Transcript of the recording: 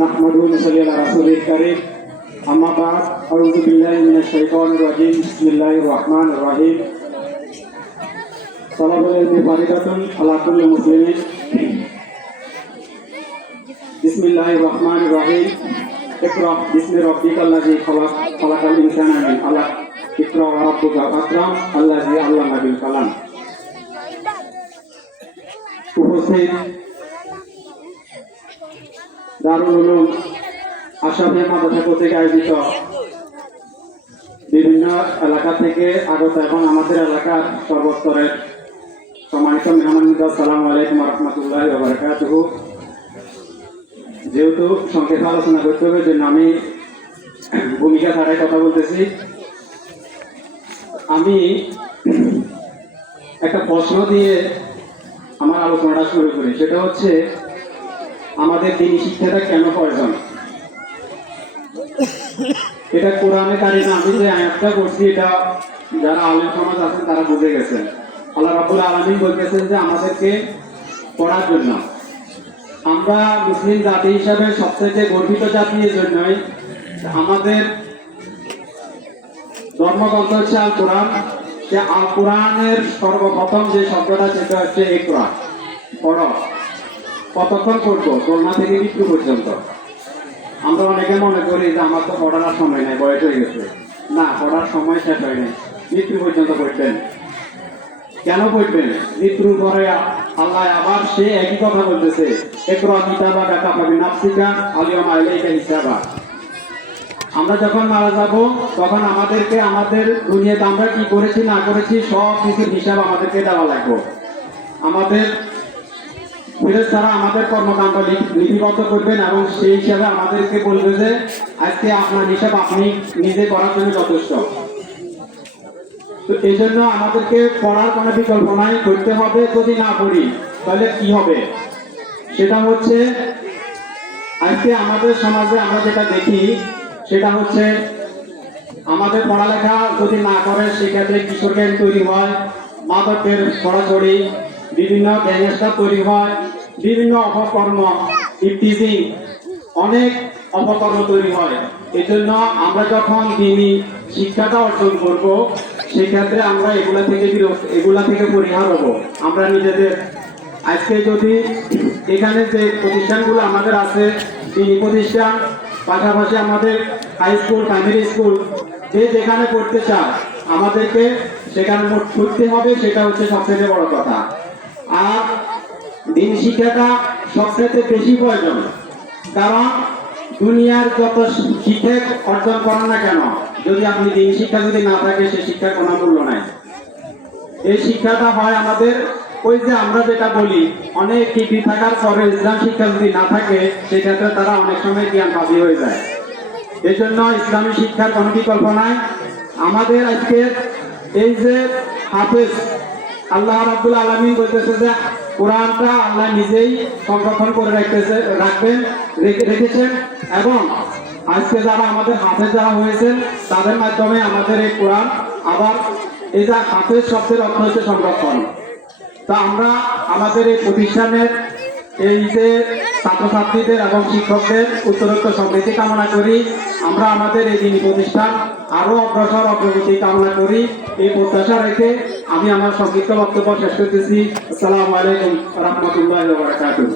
নাহমাদুহু ওয়া নুসাল্লি আলা রাসূলিল কারীম আম্মা বা'দ আউযু বিল্লাহি মিনাশ শাইতানির রাজীম বিসমিল্লাহির রাহমানির রাহিম তালাবুল ইলমি ফারিদাতুন আলা কুল্লি মুসলিমিন বিসমিল্লাহির রাহমানির রাহিম ইকরা বিসমি রাব্বিকাল্লাযী খালাক খালাকাল ইনসানা মিন আলাক ইকরা ওয়া রাব্বুকাল আকরাম আল্লাযী আল্লামা বিল কালাম। উপস্থিত দারুল উলুম আশরাফিয়া মাদ্রাসা কর্তৃক আয়োজিত বিভিন্ন এলাকা থেকে আগত এবং আমাদের এলাকার সর্বস্তরের সম্মানিত মেহমানবৃন্দ, আসসালামু আলাইকুম ওয়া রাহমাতুল্লাহি ওয়া বারাকাতুহু। যেহেতু সংক্ষেপে আলোচনা করতে হবে, যে আমি ভূমিকা ছাড়াই কথা বলতেছি। আমি একটা প্রশ্ন দিয়ে আমার আলোচনাটা শুরু করি, সেটা হচ্ছে আমাদের দ্বীনি শিক্ষাটা কেন প্রয়োজন। এটা কোরআনে কারিমে আমি যে আয়াতটা করছি, এটা যারা আলেম সমাজ আছেন তারা বুঝে গেছেন। আল্লাহ রাব্বুল আলামিন বলতেছেন যে আমাদেরকে পড়ার জন্য। আমরা মুসলিম জাতি হিসাবে সবচেয়ে গর্বিত জাতি এই জন্যই, আমাদের ধর্মগ্রন্থ হচ্ছে আল কোরআন। সে আল কোরআনের সর্বপ্রথম যে শব্দটা, সেটা হচ্ছে ইকরা, পড়ো। কতক্ষণ পড়বো? দোলনা থেকে মৃত্যু পর্যন্ত। আমরা অনেকে মনে করি যে আমার তো পড়ার সময় নেই, বয়স হয়ে গেছে। না, পড়ার সময় শেষ হয় নাই, মৃত্যু পর্যন্ত পড়বেন। কেন পড়বেন? মৃত্যুর পরে আল্লাহ আবার সে একই কথা বলতেছে, ইকরা কিতাবাকা কাফা বিনাফসিকা আল-ইয়াওমা আলাইকা হিসাবা। আমরা যখন মারা যাব, তখন আমাদেরকে আমাদের দুনিয়াতে আমরা কি করেছি না করেছি সব কিছুর হিসাব আমাদেরকে দেওয়া লাগবে। আমাদের ফেরেশতারা আমাদের কর্মকাণ্ড লিপিবদ্ধ করবেন এবং সেই হিসাবে আমাদেরকে বলবে যে আজকে আপনার হিসাব আপনি নিজে করার জন্য যথেষ্ট। তো এই জন্য আমাদেরকে পড়ার কোনো বিকল্প নাই, করতে হবে। যদি না পড়ি তাহলে কি হবে? সেটা হচ্ছে আজকে আমাদের সমাজে আমরা যেটা দেখি, সেটা হচ্ছে আমাদের পড়ালেখা যদি না করে সেক্ষেত্রে কিশোর গ্যাং তৈরি হয়, মাদকের ছড়াছড়ি, বিভিন্ন গ্যাংস্টার তৈরি হয়, বিভিন্ন অপকর্ম, ইফটিজিং, অনেক অপকর্ম তৈরি হয়। এই জন্য আমরা যখন দ্বীনি শিক্ষাটা অর্জন করব, সেক্ষেত্রে আমরা এগুলা থেকে পরিহার হব। আমরা নিজেদের আজকে যদি এখানে যে প্রতিষ্ঠানগুলো আমাদের আছে, দ্বীনি প্রতিষ্ঠান, পাশাপাশি আমাদের হাই স্কুল, প্রাইমারি স্কুল, যে যেখানে পড়তে চায় আমাদেরকে সেখানে ছুটতে হবে। সেটা হচ্ছে সবচেয়ে বড় কথা। আর দ্বীনি শিক্ষাটা সবচেয়ে বেশি প্রয়োজন, কারণ দুনিয়ার যত শিক্ষা অর্জন করেন না কেন, যদি আপনি দ্বীনি শিক্ষা যদি না থাকে, সে শিক্ষার কোনো মূল্য নাই। এই শিক্ষাটা হয় আমাদের, ওই যে আমরা যেটা বলি, অনেক ডিগ্রি থাকার পরে ইসলাম শিক্ষা যদি না থাকে, সেক্ষেত্রে তারা অনেক সময় জ্ঞান হাবি হয়ে যায়। এই জন্য ইসলামী শিক্ষার কোনো বিকল্প নাই। আমাদের আজকে এই যে হাফেজ, আল্লাহ রাব্বুল আলামিন বলতেছে যে কোরআনটা আল্লাহ নিজেই সংরক্ষণ করে রেখেছেন, এবং আজকে যারা আমাদের হাফেজ যারা হয়েছেন তাদের মাধ্যমে আমাদের এই কোরআন, আবার এই যে হাফেজ শব্দের অর্থ হচ্ছে সংরক্ষণ। তা আমরা আমাদের এই প্রতিষ্ঠানের এই যে ছাত্রছাত্রীদের এবং শিক্ষকদের উত্তরোত্তর সমৃদ্ধি কামনা করি। আমরা আমাদের এই দ্বীনি প্রতিষ্ঠান আরো অগ্রসর অগ্রগতি কামনা করি। এই প্রত্যাশা রেখে আমি আমার সংক্ষিপ্ত বক্তব্য শেষ করতেছি। আসসালামু আলাইকুম ওয়া রাহমাতুল্লাহি ওয়া বারাকাতুহু।